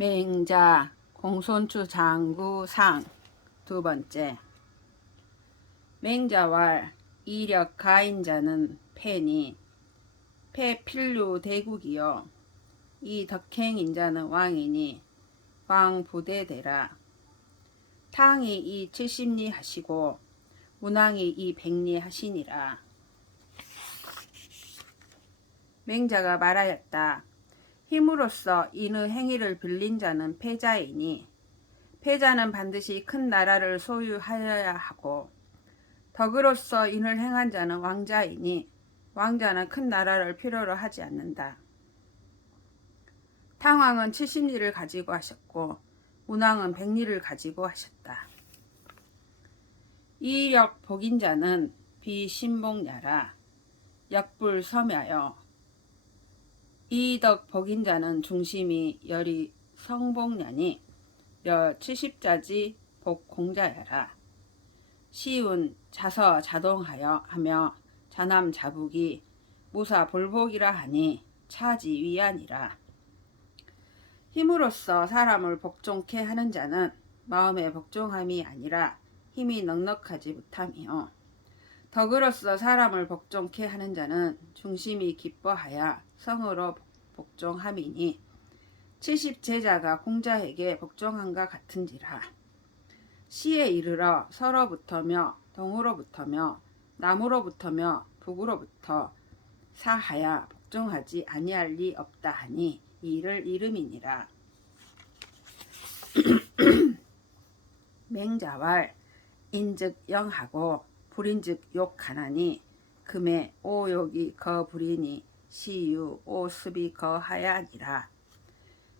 맹자 공손추 장구상 두 번째. 맹자왈 이력 가인자는 패니 패필류 대국이요 이 덕행인자는 왕이니 왕부대되라. 탕이 이 70리 하시고 문왕이 이 100리 하시니라. 맹자가 말하였다. 힘으로써 인의 행위를 빌린 자는 패자이니 패자는 반드시 큰 나라를 소유하여야 하고 덕으로서 인을 행한 자는 왕자이니 왕자는 큰 나라를 필요로 하지 않는다. 탕왕은 70리를 가지고 하셨고 문왕은 100리를 가지고 하셨다. 이력 복인자는 비신복야라. 역불섬야여 이덕 복인자는 중심이 열이 성복야니 여 70자지 복공자야라. 시운 자서 자동하여 하며 자남 자북이 무사 볼복이라 하니 차지 위안이라. 힘으로써 사람을 복종케 하는 자는 마음의 복종함이 아니라 힘이 넉넉하지 못함이요 덕으로써 사람을 복종케 하는 자는 중심이 기뻐하여 성으로 복종함이니 70제자가 공자에게 복종함과 같은지라. 시에 이르러 서로부터며 동으로부터며 남으로부터며 북으로부터 사하야 복종하지 아니할 리 없다 하니 이를 이름이니라. 맹자왈 인즉 영하고 불인즉 욕하나니 금에 오욕이 거불이니 시유 오습이 거하야니라.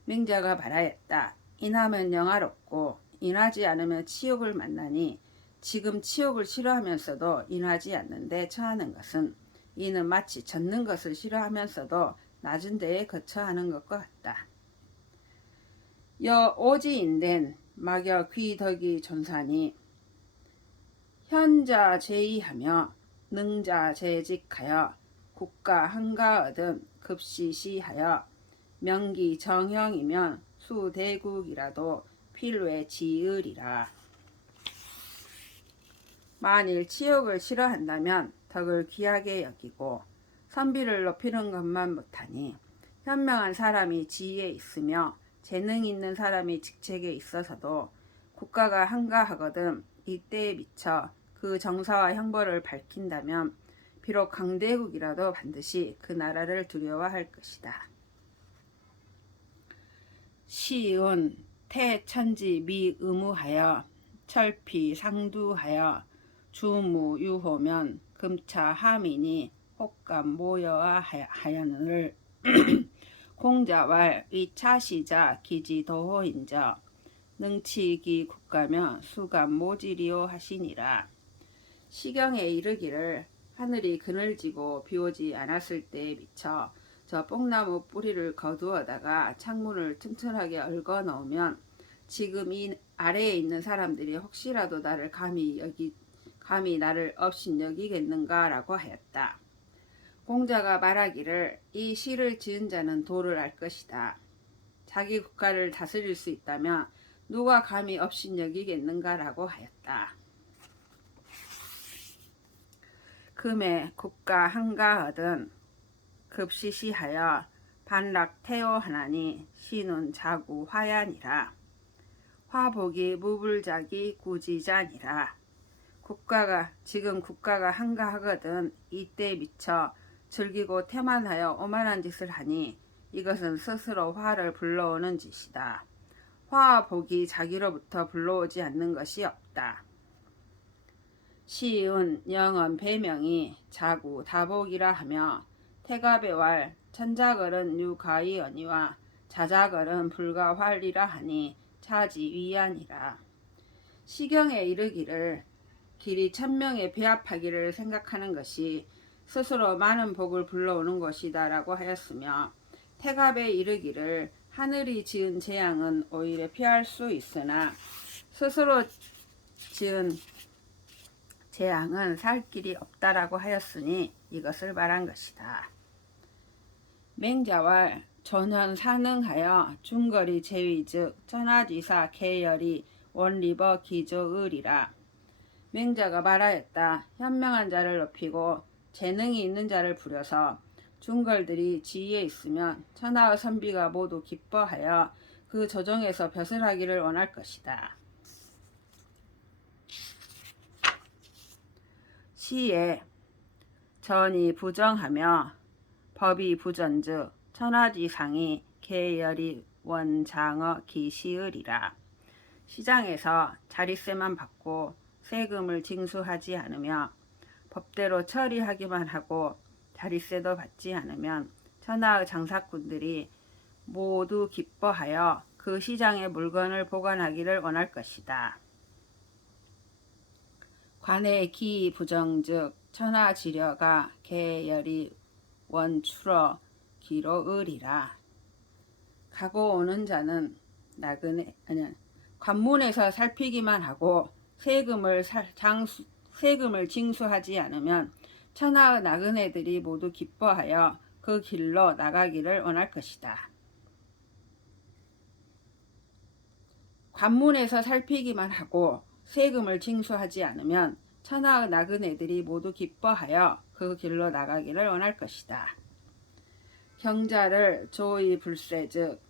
맹자가 말하였다. 인하면 영화롭고 인하지 않으면 치욕을 만나니 지금 치욕을 싫어하면서도 인하지 않는데 처하는 것은 이는 마치 젖는 것을 싫어하면서도 낮은 데에 거처하는 것과 같다. 여 오지인된 막여 귀덕이 존사니 현자 제의하며 능자 재직하여 국가 한가 얻음 급시시하여 명기 정형이면 수대국이라도 필외 지으리라. 만일 치욕을 싫어한다면 덕을 귀하게 여기고 선비를 높이는 것만 못하니 현명한 사람이 지위에 있으며 재능 있는 사람이 직책에 있어서도 국가가 한가하거든 이때에 미쳐 그 정사와 형벌을 밝힌다면 비록 강대국이라도 반드시 그 나라를 두려워할 것이다. 시운 태천지 미의무하여 철피 상두하여 주무 유호면 금차 하민이 혹감 모여하 하여를 공자왈 위차시자 기지도호인저 능치기 국가며 수감 모지리오 하시니라. 시경에 이르기를 하늘이 그늘지고 비오지 않았을 때에 미쳐 저 뽕나무 뿌리를 거두어다가 창문을 튼튼하게 얽어 놓으면 지금 이 아래에 있는 사람들이 혹시라도 나를 감히 나를 업신여기겠는가 라고 하였다. 공자가 말하기를 이 시를 지은 자는 도를 알 것이다. 자기 국가를 다스릴 수 있다면 누가 감히 업신여기겠는가 라고 하였다. 금에 국가 한가하든 급시시하여 반락태오하나니 시는 자구 화야니라. 화복이 무불자기 구지자니라. 지금 국가가 한가하거든 이때 미쳐 즐기고 태만하여 오만한 짓을 하니 이것은 스스로 화를 불러오는 짓이다. 화와 복이 자기로부터 불러오지 않는 것이 없다. 시은 영언 배명이 자구 다복이라 하며 태가배왈 천자걸은 유가이언이와 자자걸은 불가활이라 하니 차지 위안이라. 시경에 이르기를 길이 천명에 배합하기를 생각하는 것이 스스로 많은 복을 불러오는 것이다 라고 하였으며 태갑에 이르기를 하늘이 지은 재앙은 오히려 피할 수 있으나 스스로 지은 재앙은 살 길이 없다라고 하였으니 이것을 말한 것이다. 맹자왈 전현 사능하여 중거리 제위 즉 천하지사 계열이 원리버 기저을이라. 맹자가 말하였다. 현명한 자를 높이고 재능이 있는 자를 부려서 중걸들이 지위에 있으면 천하의 선비가 모두 기뻐하여 그 조정에서 벼슬하기를 원할 것이다. 시에 전이 부정하며 법이 부전즉 천하지상이 계열이 원장어 기시을이라. 시장에서 자릿세만 받고 세금을 징수하지 않으며 법대로 처리하기만 하고 자릿세도 받지 않으면 천하의 장사꾼들이 모두 기뻐하여 그 시장의 물건을 보관하기를 원할 것이다. 관의 기 부정즉 천하지려가 계열이 원출어 기로을이라. 가고 오는 자는 나그네 관문에서 살피기만 하고 세금을 징수하지 않으면 천하의 나그네들이 모두 기뻐하여 그 길로 나가기를 원할 것이다. 관문에서 살피기만 하고 세금을 징수하지 않으면 천하의 나그네들이 모두 기뻐하여 그 길로 나가기를 원할 것이다. 경자를 조의 불세 즉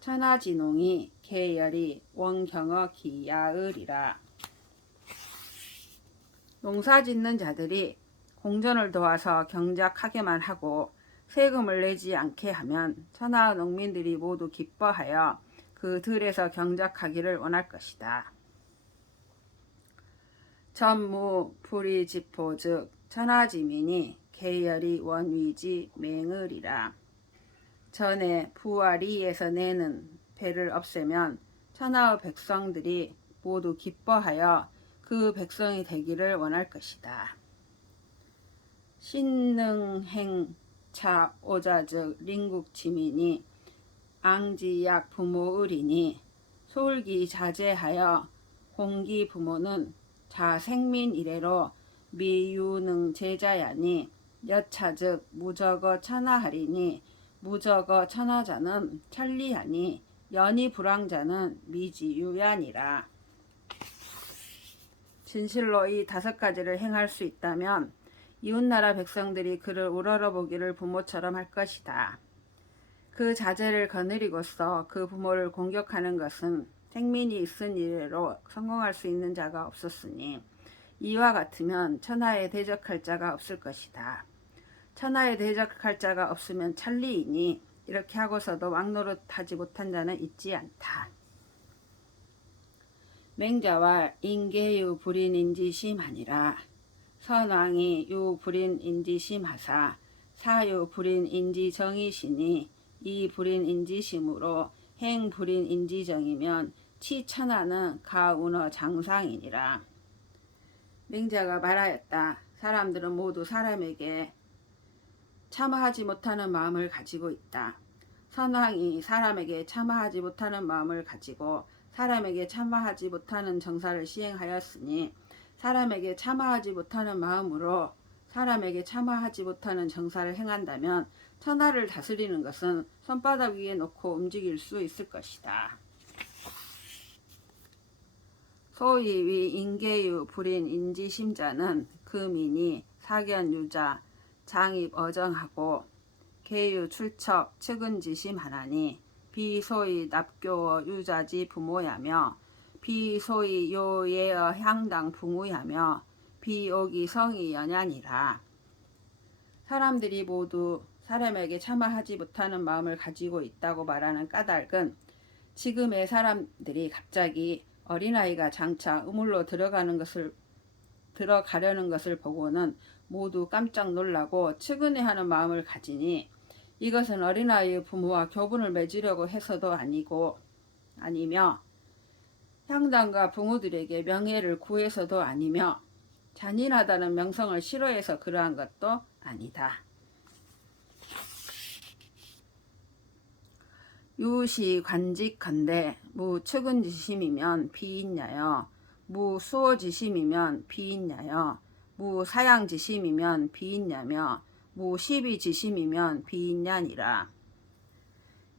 천하진홍이 계열이 원경어 기야을이라. 농사짓는 자들이 공전을 도와서 경작하게만 하고 세금을 내지 않게 하면 천하의 농민들이 모두 기뻐하여 그 들에서 경작하기를 원할 것이다. 전무 불이지포 즉 천하지민이 계열이 원위지 맹을이라. 전에 부와리에서 내는 배를 없애면 천하의 백성들이 모두 기뻐하여 그 백성이 되기를 원할 것이다. 신능행차 오자 즉 링국지민이 앙지약 부모을이니. 소을기 자제하여 공기 부모는 자생민 이래로 미유능 제자야니. 여차 즉 무저거 천하하리니. 무저거 천하자는 천리하니 연이 불황자는 미지유야니라. 진실로 이 5가지를 행할 수 있다면 이웃나라 백성들이 그를 우러러보기를 부모처럼 할 것이다. 그 자제를 거느리고서 그 부모를 공격하는 것은 생민이 있은 이래로 성공할 수 있는 자가 없었으니 이와 같으면 천하에 대적할 자가 없을 것이다. 천하에 대적할 자가 없으면 천리이니 이렇게 하고서도 왕노릇하지 못한 자는 있지 않다. 맹자와 인계유 불인인지심하니라. 선왕이 유 불인인지심하사 사유 불인인지정이시니 이 불인인지심으로 행 불인인지정이면 치천하는 가운어 장상이니라. 맹자가 말하였다. 사람들은 모두 사람에게 참아하지 못하는 마음을 가지고 있다. 선왕이 사람에게 참아하지 못하는 마음을 가지고 사람에게 참아하지 못하는 정사를 시행하였으니 사람에게 참아하지 못하는 마음으로 사람에게 참아하지 못하는 정사를 행한다면 천하를 다스리는 것은 손바닥 위에 놓고 움직일 수 있을 것이다. 소위 위 인계유 불인 인지심자는 금인이 사견유자 장입 어정하고 계유 출척 측은지심하나니 비소위 납교어 유자지 부모야며 비소위 요예어 향당 붕우야며 비오기 성이 연야니라. 사람들이 모두 사람에게 참아하지 못하는 마음을 가지고 있다고 말하는 까닭은 지금의 사람들이 갑자기 어린아이가 장차 우물로 들어가려는 것을 보고는 모두 깜짝 놀라고 측은해하는 마음을 가지니 이것은 어린아이의 부모와 교분을 맺으려고 해서도 아니며 향단과 붕우들에게 명예를 구해서도 아니며 잔인하다는 명성을 싫어해서 그러한 것도 아니다. 유시 관직한데 무측은지심이면 비있냐여 무수어지심이면 비있냐여 무사양지심이면 비있냐며 무시비지심이면 비있냐니라.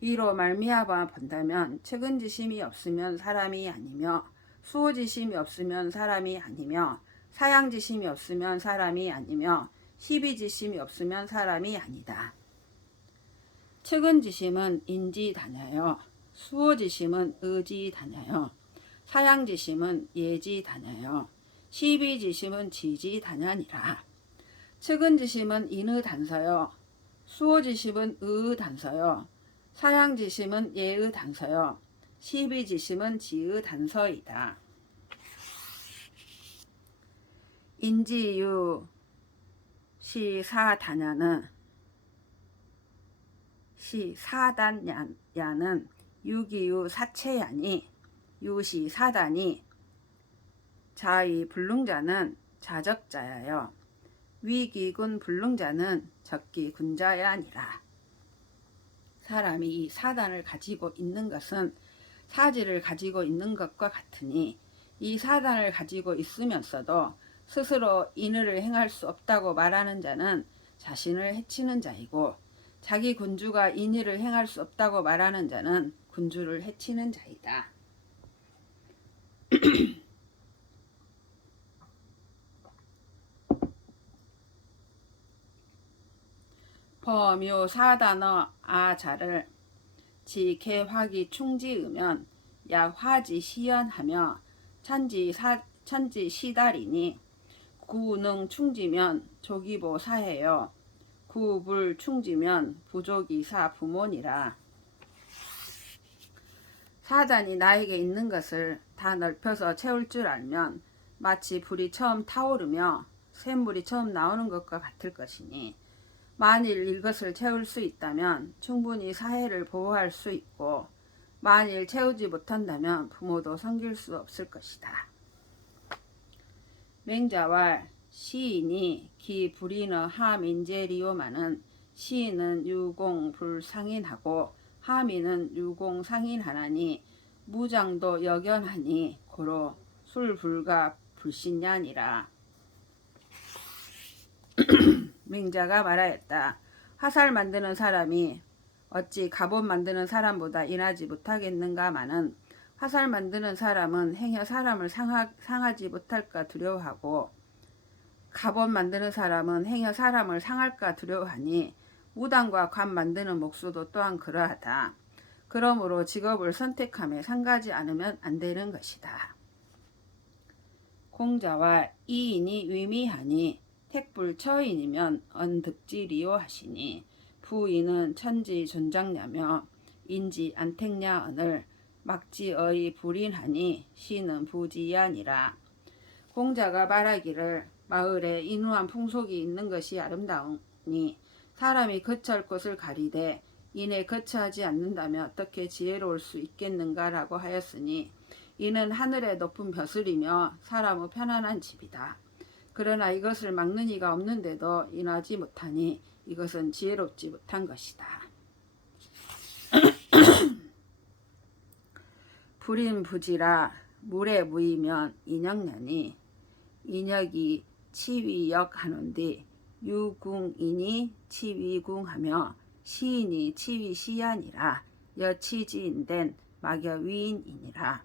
이로 말미암아 본다면 측은지심이 없으면 사람이 아니며 수호지심이 없으면 사람이 아니며 사양지심이 없으면 사람이 아니며 시비지심이 없으면 사람이 아니다. 측은지심은 인지다냐여 수호지심은 의지다냐여 사양지심은 예지다냐여 시비지심은 지지다냐니라. 측은지심은 인의단서여 수호지심은 의의단서여 사양지심은 예의단서여 시비지심은 지의단서이다. 인지유 시사단야는 시사단야는 유기유 사체야니 유시사단이 자의 불능자는 자적자야여 위기군 불능자는 적기군자야 아니라. 사람이 이 사단을 가지고 있는 것은 사지를 가지고 있는 것과 같으니 이 사단을 가지고 있으면서도 스스로 인의를 행할 수 없다고 말하는 자는 자신을 해치는 자이고 자기 군주가 인의를 행할 수 없다고 말하는 자는 군주를 해치는 자이다. 범묘사단어 아자를 지개화기 충지으면 약화지 시연하며 천지 시달이니 구능 충지면 조기보 사해요 구불 충지면 부족이사 부모니라. 사단이 나에게 있는 것을 다 넓혀서 채울 줄 알면 마치 불이 처음 타오르며 샘물이 처음 나오는 것과 같을 것이니 만일 이것을 채울 수 있다면 충분히 사해를 보호할 수 있고 만일 채우지 못한다면 부모도 섬길 수 없을 것이다. 맹자왈 시인이 기 불이너 하민제리오마는 시인은 유공 불상인하고 하민은 유공 상인하나니 무장도 역연하니 고로 술불가 불신냐니라. 맹자가 말하였다. 화살 만드는 사람이 어찌 갑옷 만드는 사람보다 인하지 못하겠는가마는 화살 만드는 사람은 행여 사람을 상하지 못할까 두려워하고 갑옷 만드는 사람은 행여 사람을 상할까 두려워하니 무당과 관 만드는 목수도 또한 그러하다. 그러므로 직업을 선택함에 상가지 않으면 안 되는 것이다. 공자와 이인이 위미하니 택불처인이면 언득지리요 하시니 부인은 천지 존장냐며 인지 안택냐 언을 막지의 불인하니 시는 부지야니라. 공자가 말하기를 마을에 인후한 풍속이 있는 것이 아름다우니 사람이 거처할 곳을 가리되 이내 거처하지 않는다면 어떻게 지혜로울 수 있겠는가라고 하였으니 이는 하늘의 높은 벼슬이며 사람의 편안한 집이다. 그러나 이것을 막는 이가 없는데도 인하지 못하니 이것은 지혜롭지 못한 것이다. 불인부지라 물에 무이면 인역냐니 인역이 치위역하는데 유궁인이 치위궁하며 시인이 치위시야니라 여치지인된 막여위인이니라.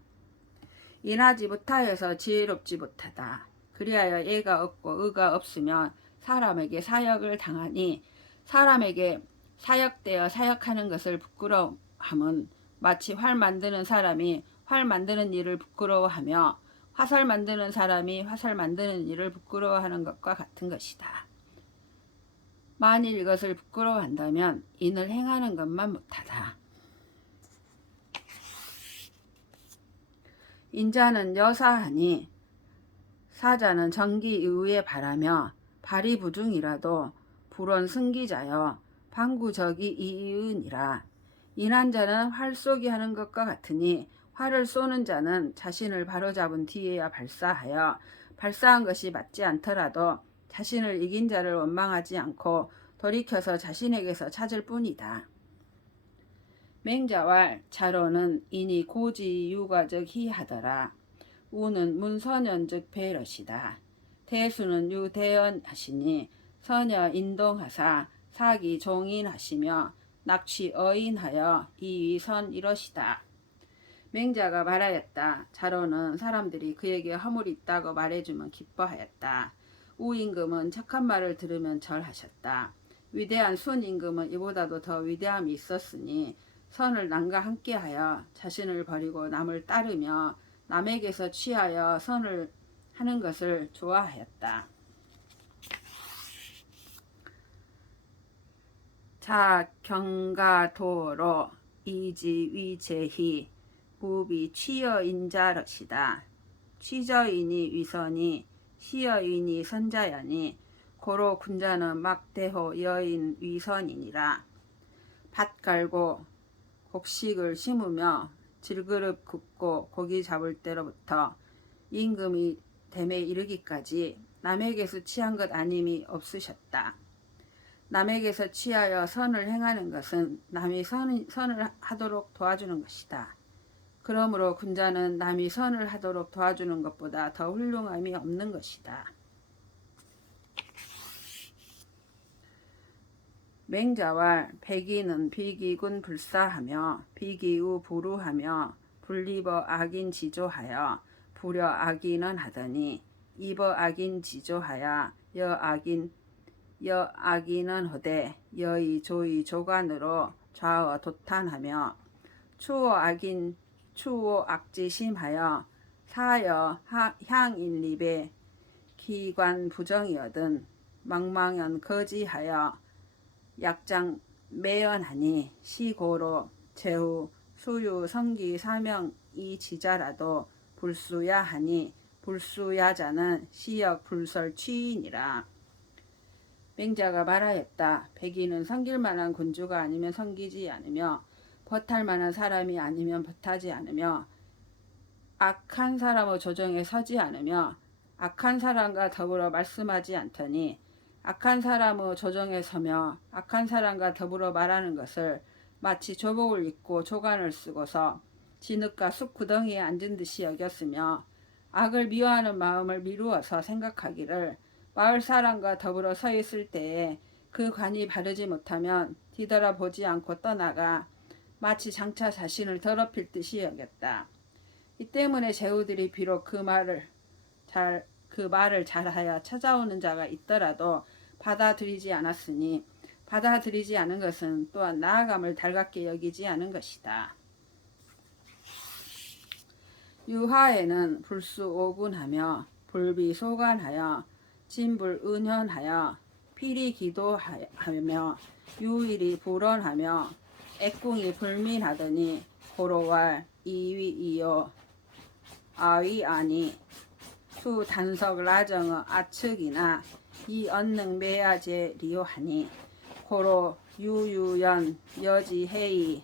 인하지 못하여서 지혜롭지 못하다. 그리하여 예가 없고 의가 없으면 사람에게 사역을 당하니 사람에게 사역되어 사역하는 것을 부끄러워함은 마치 활 만드는 사람이 활 만드는 일을 부끄러워하며 화살 만드는 사람이 화살 만드는 일을 부끄러워하는 것과 같은 것이다. 만일 이것을 부끄러워한다면 인을 행하는 것만 못하다. 인자는 여사하니 사자는 정기 이후에 바라며 발이 부중이라도 불원 승기자여 방구적이 이의은이라. 인한 자는 활 쏘기 하는 것과 같으니 활을 쏘는 자는 자신을 바로잡은 뒤에야 발사하여 발사한 것이 맞지 않더라도 자신을 이긴 자를 원망하지 않고 돌이켜서 자신에게서 찾을 뿐이다. 맹자왈 자로는 인이 고지 유가적 희하더라. 우는 문선연즉 배럿이다. 대수는 유대연 하시니 서녀 인동하사 사기 종인하시며 낙취 어인하여 이위선 이러시다. 맹자가 말하였다. 자로는 사람들이 그에게 허물이 있다고 말해주면 기뻐하였다. 우임금은 착한 말을 들으면 절하셨다. 위대한 순임금은 이보다도 더 위대함이 있었으니 선을 남과 함께하여 자신을 버리고 남을 따르며 남에게서 취하여 선을 하는 것을 좋아하였다. 자 경가도로 이지위제히 부비 취여인자릇이다. 취저인이 위선이 시여인이 선자여니 고로 군자는 막대호 여인 위선이니라. 밭 갈고 곡식을 심으며 질그릇 굽고 고기 잡을 때로부터 임금이 됨에 이르기까지 남에게서 취한 것 아님이 없으셨다. 남에게서 취하여 선을 행하는 것은 남이 선을 하도록 도와주는 것이다. 그러므로 군자는 남이 선을 하도록 도와주는 것보다 더 훌륭함이 없는 것이다. 맹자왈 백인은 비기군 불사하며 비기우 부루하며 불리버 악인 지조하여 불여 악인은 하더니 이버 악인 지조하여 여악인은 허되 여의 조의 조간으로 좌어 도탄하며 추호 악지심하여 사여 향인립에 기관 부정이거든 망망연 거지하여 약장 매연하니 시고로 제후 수유 성기 사명이 지자라도 불수야 하니 불수야자는 시역 불설 취인이라. 맹자가 말하였다. 백인은 섬길 만한 군주가 아니면 섬기지 않으며 벗할 만한 사람이 아니면 벗하지 않으며 악한 사람의 조정에 서지 않으며 악한 사람과 더불어 말씀하지 않더니 악한 사람의 조정에 서며 악한 사람과 더불어 말하는 것을 마치 조복을 입고 조관을 쓰고서 진흙과 숲 구덩이에 앉은 듯이 여겼으며 악을 미워하는 마음을 미루어서 생각하기를 마을 사람과 더불어 서 있을 때에 그 관이 바르지 못하면 뒤돌아보지 않고 떠나가 마치 장차 자신을 더럽힐 듯이 여겼다. 이 때문에 제후들이 비록 그 말을 잘하여 찾아오는 자가 있더라도 받아들이지 않았으니 받아들이지 않은 것은 또한 나아감을 달갑게 여기지 않은 것이다. 유하에는 불수 오군하며 불비 소관하여 진불 은현하여 필히 기도하며 유일이 불언하며 애궁이 불민하더니 고로왈 이위이요 아위아니 수 단석 라정의 아측이나 이 언능 매야제 리요하니 고로 유유연 여지해이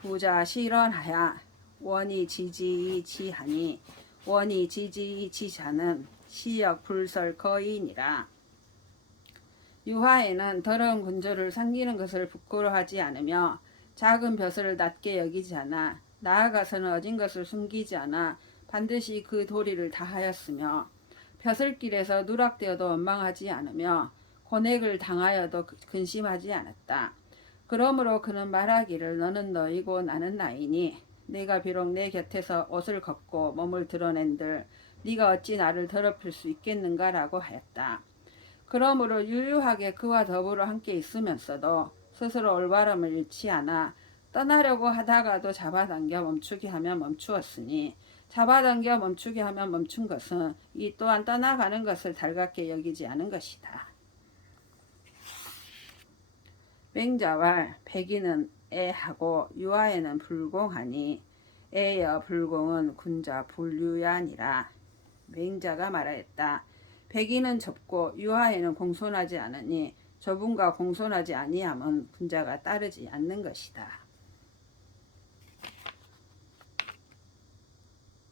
부자 실언하야 원이 지지이치하니 원이 지지이치자는 시역 불설 거인이라. 유하에는 더러운 군주를 섬기는 것을 부끄러워하지 않으며 작은 벼슬을 낮게 여기지 않아 나아가서는 어진 것을 숨기지 않아 반드시 그 도리를 다하였으며 벼슬길에서 누락되어도 원망하지 않으며 고뇌를 당하여도 근심하지 않았다. 그러므로 그는 말하기를 너는 너이고 나는 나이니 내가 비록 내 곁에서 옷을 걷고 몸을 드러낸들 네가 어찌 나를 더럽힐 수 있겠는가라고 하였다. 그러므로 유유하게 그와 더불어 함께 있으면서도 스스로 올바름을 잃지 않아 떠나려고 하다가도 잡아당겨 멈추게 하면 멈추었으니 잡아당겨 멈추게 하면 멈춘 것은 이 또한 떠나가는 것을 달갑게 여기지 않은 것이다. 맹자왈 백인은 애하고 유하에는 불공하니 애여 불공은 군자 불유야니라. 맹자가 말하였다. 백인은 좁고 유하에는 공손하지 않으니 좁음과 공손하지 아니함은 군자가 따르지 않는 것이다.